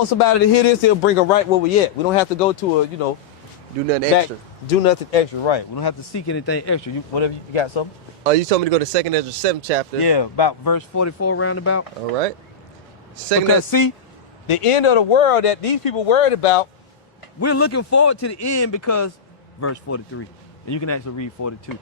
want somebody to hear this, they'll bring them right where we at. We don't have to go to a, do nothing extra. Do nothing extra, right. We don't have to seek anything extra. Whatever you got something? You told me to go to 2nd Ezra 7th chapter. Yeah, about verse 44 roundabout. All right. Because see, the end of the world that these people worried about, we're looking forward to the end because, verse 43, and you can actually read 42.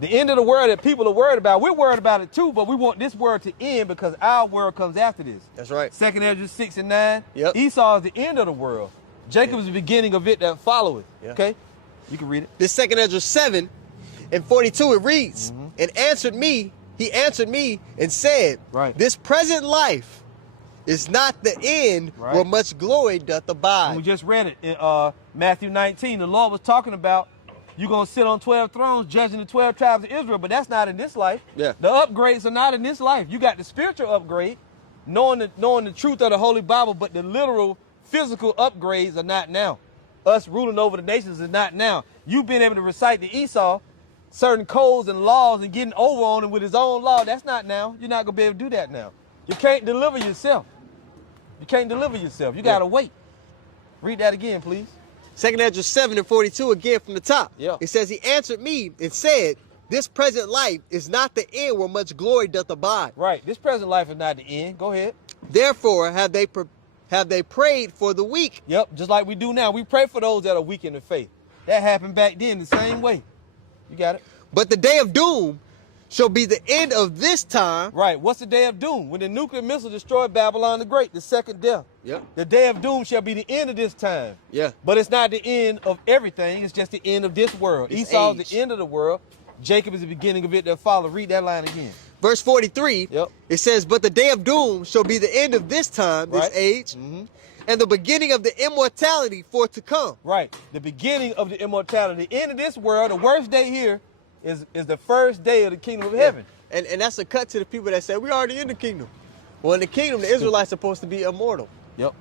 The end of the world that people are worried about, we're worried about it too, but we want this world to end because our world comes after this. That's right. 2nd Ezra 6 and 9. Yep. Esau is the end of the world. Jacob is the beginning of it that followeth. Yeah. Okay? You can read it. This 2nd Ezra 7 and 42, it reads, and he answered me and said, right. This present life is not the end where much glory doth abide. And we just read it in Matthew 19. The Lord was talking about you're going to sit on 12 thrones judging the 12 tribes of Israel, but that's not in this life. Yeah. The upgrades are not in this life. You got the spiritual upgrade, knowing the truth of the Holy Bible, but the literal physical upgrades are not now. Us ruling over the nations is not now. You've been able to recite to Esau certain codes and laws and getting over on him with his own law. That's not now. You're not going to be able to do that now. You can't deliver yourself. You can't deliver yourself. You got to wait. Read that again, please. 2nd Ezra 7 and 42 again from the top. Yeah. It says, he answered me and said, this present life is not the end where much glory doth abide. Right. This present life is not the end. Go ahead. Therefore have they prayed for the weak. Yep. Just like we do now. We pray for those that are weak in the faith. That happened back then the same way. You got it. But the day of doom shall be the end of this time. Right. What's the day of doom? When the nuclear missile destroyed Babylon the Great, the second death. Yep. The day of doom shall be the end of this time. Yeah. But it's not the end of everything. It's just the end of this world. Esau is the end of the world. Jacob is the beginning of it that follow. Read that line again. Verse 43, yep. It says, but the day of doom shall be the end of this time, this age, and the beginning of the immortality for to come. Right. The beginning of the immortality. The end of this world, the worst day here, is the first day of the kingdom of heaven. And that's a cut to the people that say, we already in the kingdom. Well, in the kingdom, the Israelites are supposed to be immortal. Yep.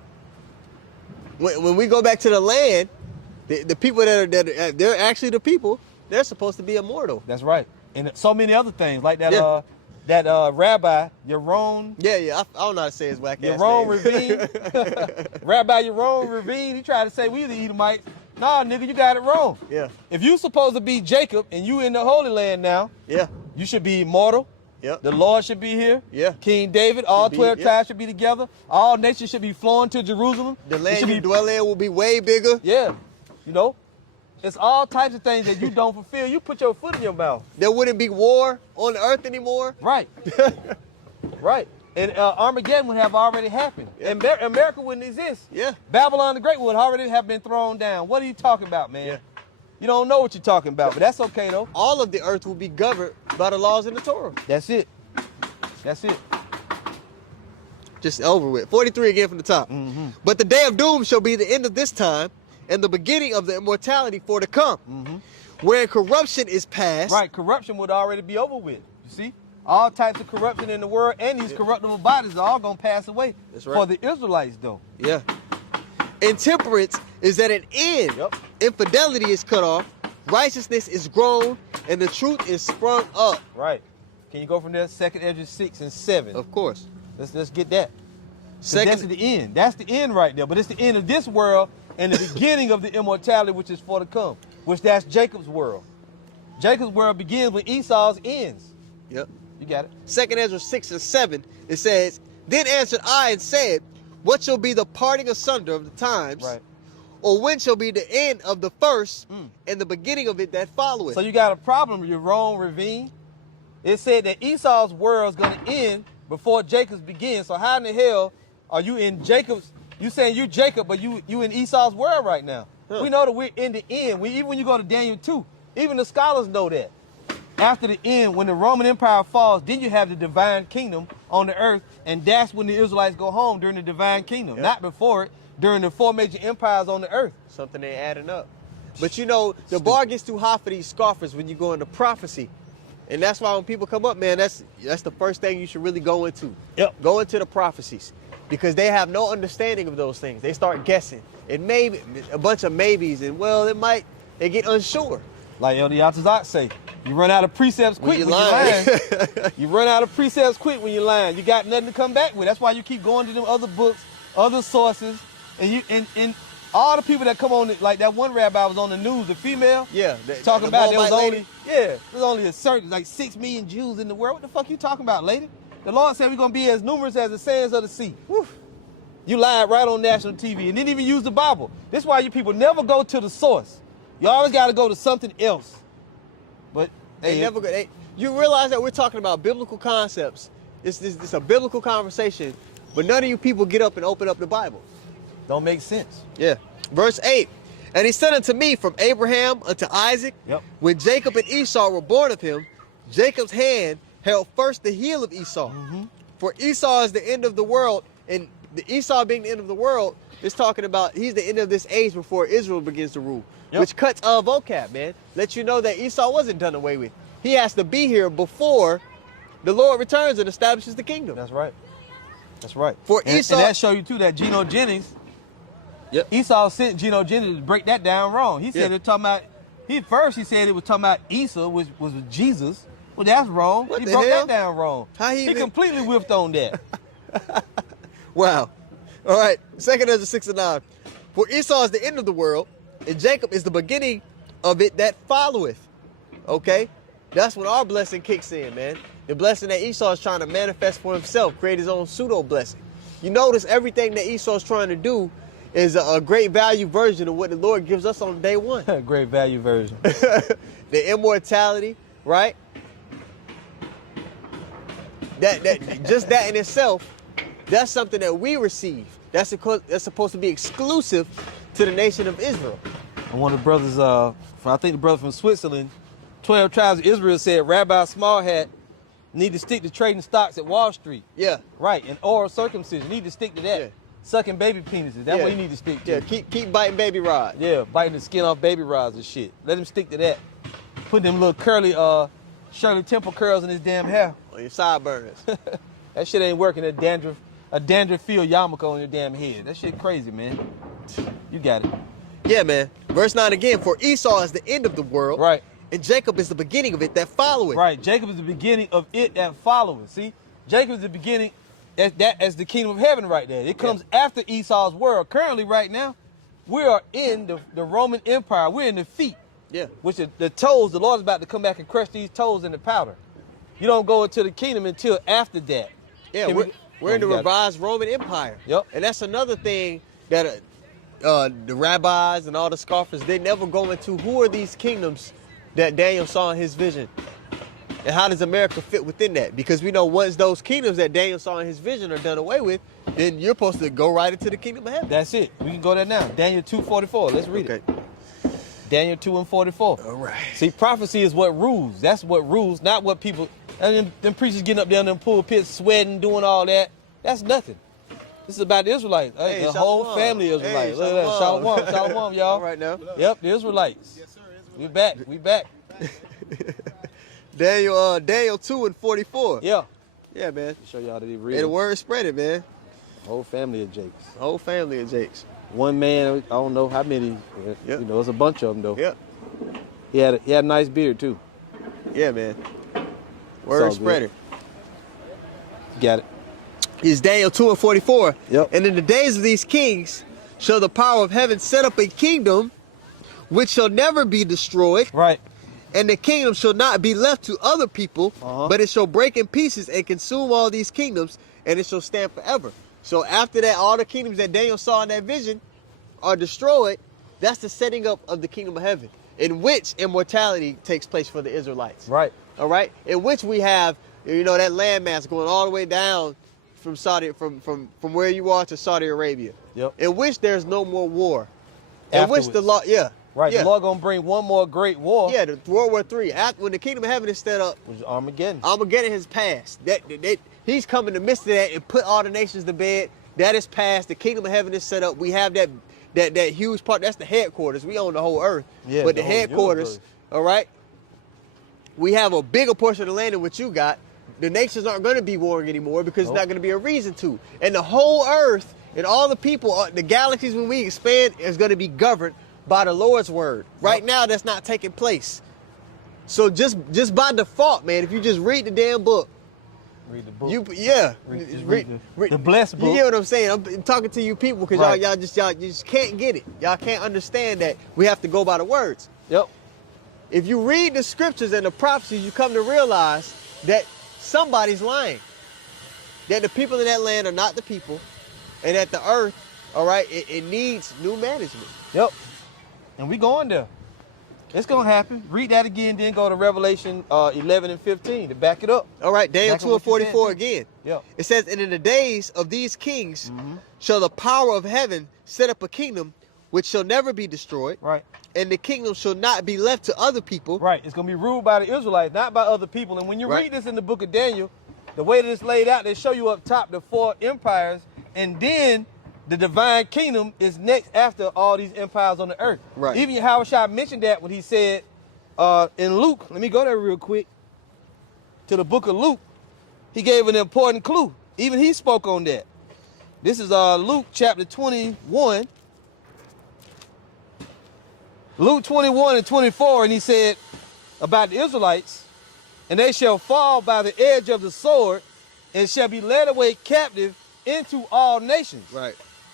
When we go back to the land, the people they're actually the people, they're supposed to be immortal. That's right. And so many other things, like that Rabbi, Yaron. Yeah, I don't know how to say his whack ass Yaron name. Ravine. Rabbi Yaron Ravine, he tried to say we the Edomites. Nah, nigga, you got it wrong. Yeah. If you supposed to be Jacob and you in the Holy Land now, you should be immortal. Yep. The Lord should be here. Yeah. King David, all 12 tribes should be together. All nations should be flowing to Jerusalem. The land you dwell in will be way bigger. Yeah. It's all types of things that you don't fulfill. You put your foot in your mouth. There wouldn't be war on the earth anymore. Right. Right. And Armageddon would have already happened. Yeah. And America wouldn't exist. Yeah. Babylon the Great would already have been thrown down. What are you talking about, man? Yeah. You don't know what you're talking about, but that's okay, though. All of the earth will be governed by the laws in the Torah. That's it. That's it. Just over with. 43 again from the top. But the day of doom shall be the end of this time, and the beginning of the immortality for to come, where corruption is past. Right, corruption would already be over with. You see? All types of corruption in the world and these corruptible bodies are all going to pass away. That's right. For the Israelites, though. Yeah. Intemperance is at an end. Yep. Infidelity is cut off. Righteousness is grown, and the truth is sprung up. Right. Can you go from there? 2nd Ezra 6 and 7. Of course. Let's get that. That's the end. That's the end right there. But it's the end of this world and the beginning of the immortality which is for to come, which that's Jacob's world. Jacob's world begins when Esau's ends. Yep. You got it. 2nd Ezra 6 and 7, it says, then answered I and said, what shall be the parting asunder of the times? Right. Or when shall be the end of the first and the beginning of it that followeth? So you got a problem, Yaron Ravine. It said that Esau's world is going to end before Jacob's begins. So how in the hell are you in Jacob's? You saying you Jacob, but you in Esau's world right now. We know that we're in the end. Even when you go to Daniel 2, even the scholars know that. After the end, when the Roman Empire falls, then you have the divine kingdom on the earth, and that's when the Israelites go home during the divine kingdom, not before it, during the 4 major empires on the earth. Something ain't adding up. But the bar gets too hot for these scoffers when you go into prophecy. And that's why when people come up, man, that's the first thing you should really go into. Yep. Go into the prophecies. Because they have no understanding of those things. They start guessing. It may be a bunch of maybes, and they get unsure. Like Elder Yatazak say, you run out of precepts quick when you're lying. You run out of precepts quick when you're lying. You got nothing to come back with. That's why you keep going to them other books, other sources, And all the people that come on, like that one rabbi was on the news, the female. Yeah. Talking about there was lady. there was only a certain, like 6 million Jews in the world. What the fuck you talking about, lady? The Lord said we're going to be as numerous as the sands of the sea. Woo. You lied right on national TV and didn't even use the Bible. This is why you people never go to the source. You always got to go to something else. But you realize that we're talking about biblical concepts. It's a biblical conversation, but none of you people get up and open up the Bible. Don't make sense. Yeah. Verse 8. And he said unto me, from Abraham unto Isaac, when Jacob and Esau were born of him, Jacob's hand held first the heel of Esau. For Esau is the end of the world, and the Esau being the end of the world is talking about he's the end of this age before Israel begins to rule. Which cuts vocab, man. Let you know that Esau wasn't done away with. He has to be here before the Lord returns and establishes the kingdom. That's right. That's right. For Esau, and that show you too that Geno Jennings. Esau sent Geno Jennings to break that down wrong. He said it talking about. He said it was talking about Esau, which was Jesus. Well, that's wrong. He broke that down wrong. He completely whiffed on that. Wow. All right. 2nd Ezra 6 and 9. For Esau is the end of the world, and Jacob is the beginning of it that followeth. Okay? That's when our blessing kicks in, man. The blessing that Esau is trying to manifest for himself, create his own pseudo blessing. You notice everything that Esau is trying to do is a great value version of what the Lord gives us on day one. Great value version. The immortality, right? Just that in itself, that's something that we receive. That's supposed to be exclusive to the nation of Israel. And one of the brothers, I think the brother from Switzerland, 12 tribes of Israel said Rabbi Smallhat need to stick to trading stocks at Wall Street. Yeah. Right. And oral circumcision. Need to stick to that. Yeah. Sucking baby penises. That's what you need to stick to. Yeah, keep biting baby rods. Yeah, biting the skin off baby rods and shit. Let him stick to that. Put them little curly Shirley Temple curls in his damn hair. On your sideburns. That shit ain't working. A dandruff-filled yarmulke on your damn head. That shit crazy, man. You got it. Yeah, man. Verse 9 again. For Esau is the end of the world. Right. And Jacob is the beginning of it that followeth. Right. Jacob is the beginning of it that followeth. See? Jacob is the beginning as the kingdom of heaven right there. It comes after Esau's world. Currently, right now, we are in the Roman Empire. We're in the feet. Yeah. Which is the toes. The Lord's about to come back and crush these toes in the powder. You don't go into the kingdom until after that. Yeah, we're in the revised Roman Empire. Yep. And that's another thing that the rabbis and all the scoffers, they never go into who are these kingdoms that Daniel saw in his vision. And how does America fit within that? Because we know once those kingdoms that Daniel saw in his vision are done away with, then you're supposed to go right into the kingdom of heaven. That's it. We can go there now. Daniel 2:44. Let's read it. Daniel 2:44. All right. See, prophecy is what rules. That's what rules, not what people. And them preachers getting up there in them pulpits, sweating, doing all that. That's nothing. This is about the Israelites. Hey, the whole family of Israelites. Hey, look at that. Shalom, shalom, y'all. All right now. Yep, the Israelites. Yes, sir. Israelites. We back. Daniel 2:44. Yeah. Yeah, man. Show y'all that he real. And the word spread it, man. Whole family of Jakes. Whole family of Jakes. One man, I don't know how many. Yep. You know, it's a bunch of them though. Yep. He had a nice beard too. Yeah, man. Word spreader. Got it. Is Daniel 2:44. Yep. And in the days of these kings shall the power of heaven set up a kingdom which shall never be destroyed. Right. And the kingdom shall not be left to other people, but it shall break in pieces and consume all these kingdoms, and it shall stand forever. So after that, all the kingdoms that Daniel saw in that vision are destroyed. That's the setting up of the kingdom of heaven, in which immortality takes place for the Israelites. Right. All right. In which we have, you know, that landmass going all the way down from from where you are to Saudi Arabia. Yep. In which there's no more war. Afterwards. In which the law, Right, yeah. the Lord gonna bring one more great war. Yeah, the World War III. After, when the kingdom of heaven is set up, which is Armageddon. Armageddon has passed. He's come in the midst of that and put all the nations to bed. That is past. The kingdom of heaven is set up. We have that huge part. That's the headquarters. We own the whole earth. Yeah, but the headquarters, all right, we have a bigger portion of the land than what you got. The nations aren't going to be warring anymore because there's not going to be a reason to. And the whole earth and all the people, the galaxies when we expand is going to be governed by the Lord's word. Right now, that's not taking place. So just by default, man, if you just read the damn book, Read the book. Read the blessed book. You get what I'm saying? I'm talking to you people because Right. y'all just can't get it. Y'all can't understand that we have to go by the words. Yep. If you read the scriptures and the prophecies, you come to realize that somebody's lying. That the people in that land are not the people, and that the earth, all right, it needs new management. Yep. And we going there. It's going to happen. Read that again, then go to Revelation 11 and 15 to back it up. All right, Daniel Back up 2 and what you said, 44 too. again. Yep. It says, and in the days of these kings shall the power of heaven set up a kingdom which shall never be destroyed. Right. And the kingdom shall not be left to other people. Right. It's going to be ruled by the Israelites, not by other people. And when you read this in the book of Daniel, the way that it's laid out, they show you up top the 4 empires, and then the divine kingdom is next after all these empires on the earth. Right. Even Yahushua mentioned that when he said in Luke, let me go there real quick, to the book of Luke, he gave an important clue. Even he spoke on that. This is Luke chapter 21. Luke 21 and 24, and he said about the Israelites, and they shall fall by the edge of the sword and shall be led away captive into all nations. Right.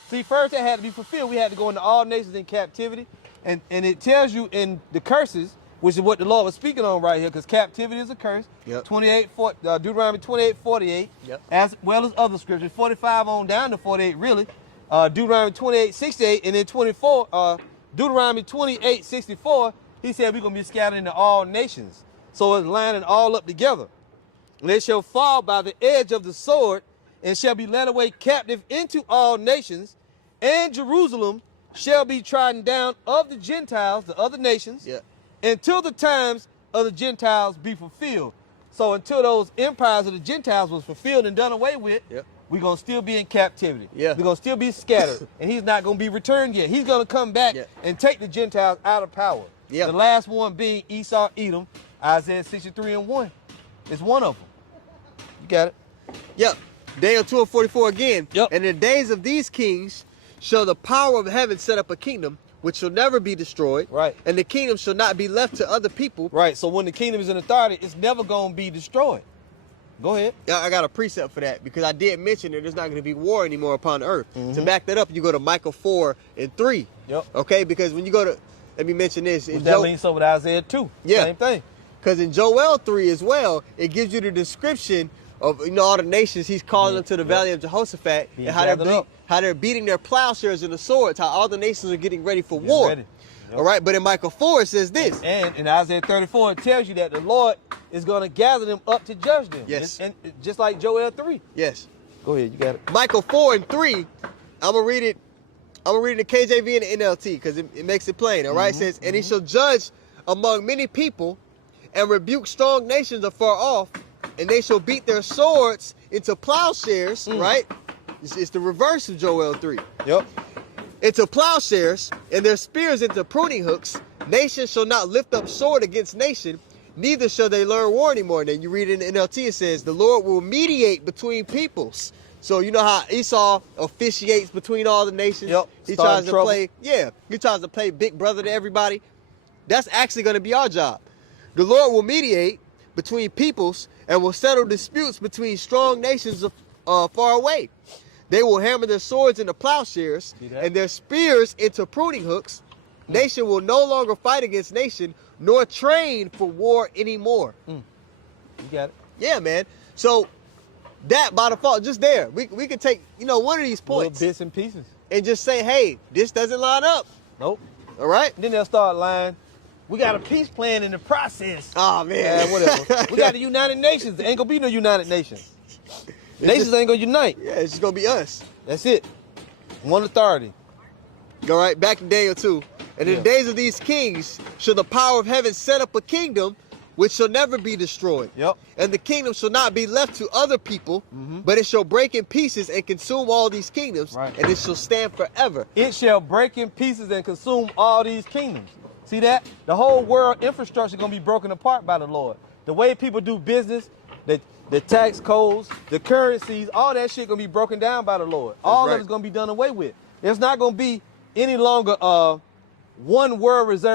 See, first that had to be fulfilled. We had to go into all nations in captivity. And it tells you in the curses, which is what the Lord was speaking on right here, because captivity is a curse. Yep. Deuteronomy 28:48, Yep. as well as other scriptures, 45 on down to 48, really. Deuteronomy 28:68, and then 24, Deuteronomy 28:64, he said we're going to be scattered into all nations. So it's lining all up together. And they shall fall by the edge of the sword and shall be led away captive into all nations, and Jerusalem shall be trodden down of the Gentiles, the other nations, until the times of the Gentiles be fulfilled. So until those empires of the Gentiles was fulfilled and done away with, we're going to still be in captivity. We're going to still be scattered, and he's not going to be returned yet. He's going to come back and take the Gentiles out of power. The last one being Esau, Edom, Isaiah 63 and 1. It's one of them. You got it? Yep. Daniel 2 and 44 again. Yep. And in the days of these kings shall the power of heaven set up a kingdom which shall never be destroyed. Right. And the kingdom shall not be left to other people. Right. So when the kingdom is in authority, it's never going to be destroyed. Go ahead. I got a precept for that because I did mention that there's not going to be war anymore upon the earth. To back that up, you go to Micah 4 and 3. Yep. Okay, because when you go to, let me mention this. That links over to Isaiah 2. Yeah. Same thing. Because in Joel 3 as well, it gives you the description of all the nations he's calling them to the valley of Jehoshaphat, and how they're beating their plowshares and the swords, how all the nations are getting ready for war. Ready. Yep. All right, but in Micah 4 it says this. And in Isaiah 34 it tells you that the Lord is going to gather them up to judge them. Yes. And just like Joel 3. Yes. Go ahead, you got it. Micah 4 and 3, I'm gonna read it. I'm gonna read the KJV and the NLT because it makes it plain. All right, it says, and he shall judge among many people and rebuke strong nations afar off, and they shall beat their swords into plowshares, right? It's the reverse of Joel 3. Yep. Into plowshares, and their spears into pruning hooks. Nation shall not lift up sword against nation, neither shall they learn war anymore. And then you read in the NLT, it says, the Lord will mediate between peoples. So you know how Esau officiates between all the nations? Yep. He tries to play, he tries to play big brother to everybody. That's actually going to be our job. The Lord will mediate between peoples and will settle disputes between strong nations far away. They will hammer their swords into plowshares and their spears into pruning hooks. Nation will no longer fight against nation, nor train for war anymore. You got it. Yeah, man. So that by default, just there, we could take, one of these points, little bits and pieces, and just say, hey, this doesn't line up. Nope. All right. And then they'll start lying. We got a peace plan in the process. Oh, man. Yeah, whatever. We got the United Nations. There ain't gonna be no United Nations. Nations ain't gonna unite. Yeah, it's just gonna be us. That's it. One authority. All right, back to Daniel 2. And in the days of these kings shall the power of heaven set up a kingdom which shall never be destroyed. Yep. And the kingdom shall not be left to other people, but it shall break in pieces and consume all these kingdoms, and it shall stand forever. It shall break in pieces and consume all these kingdoms. See that? The whole world infrastructure is going to be broken apart by the Lord. The way people do business, the tax codes, the currencies, all that shit going to be broken down by the Lord. All of it is going to be done away with. There's not going to be any longer one world reserve.